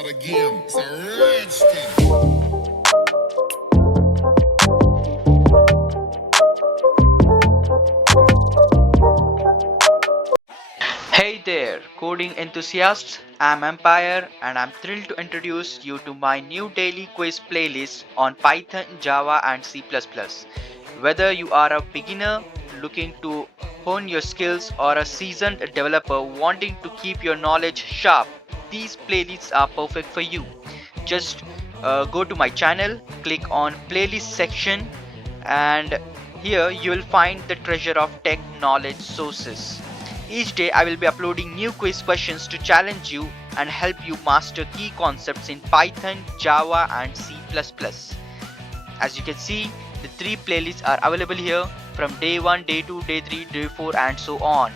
not a game, it's a rich thing. Hey there, coding enthusiasts. I'm Ampire and I'm thrilled to introduce you to my new daily quiz playlist on Python, Java, and C. Whether you are a beginner looking to hone your skills or a seasoned developer wanting to keep your knowledge sharp, these playlists are perfect for you. Just go to my channel, click on playlist section, and here you will find the treasure of tech knowledge sources. Each day I will be uploading new quiz questions to challenge you and help you master key concepts in Python, Java, and C++. As you can see, the three playlists are available here from day 1, day 2, day 3, day 4, and so on.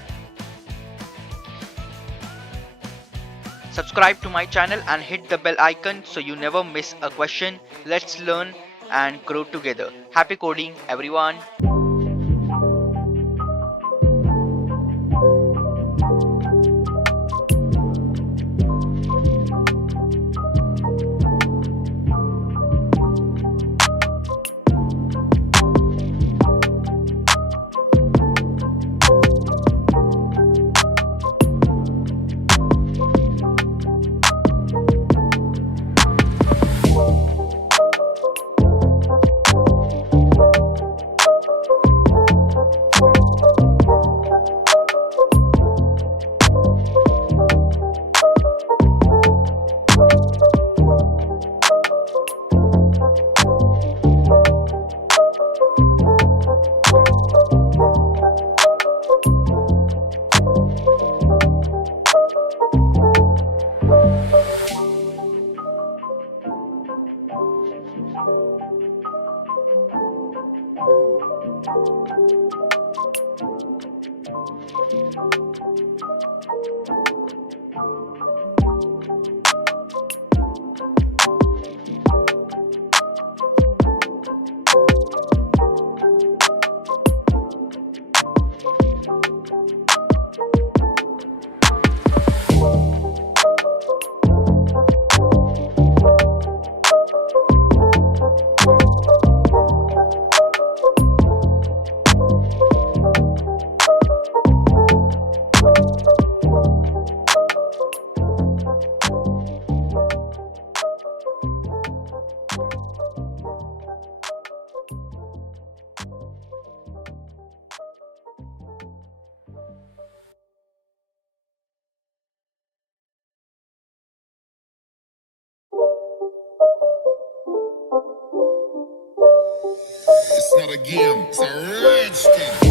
Subscribe to my channel and hit the bell icon so you never miss a question. Let's learn and grow together. Happy coding, everyone. It's not a game, it's a rich thing.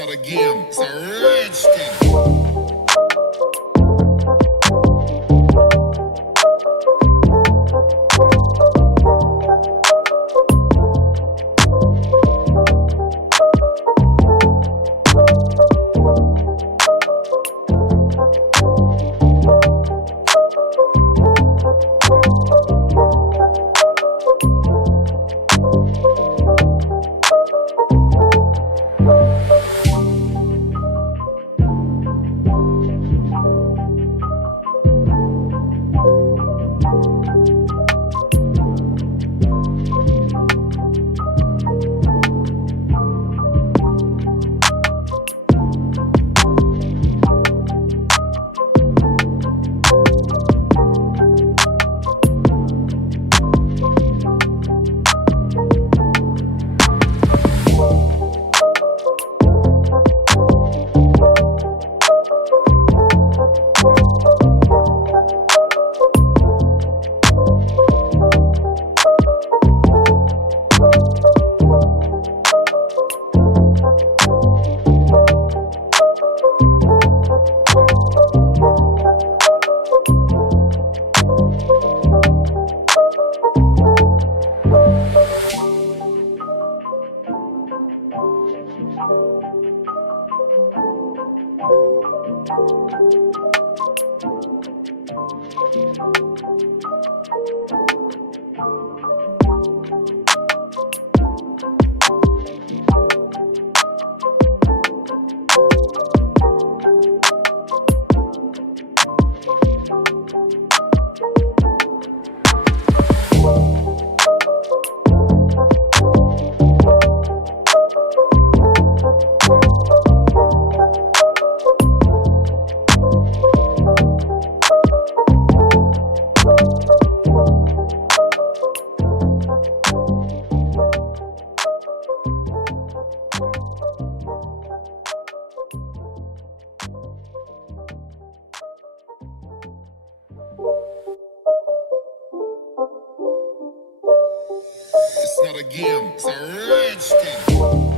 not a game, it's a rich thing. It's not a game, it's a rich thing.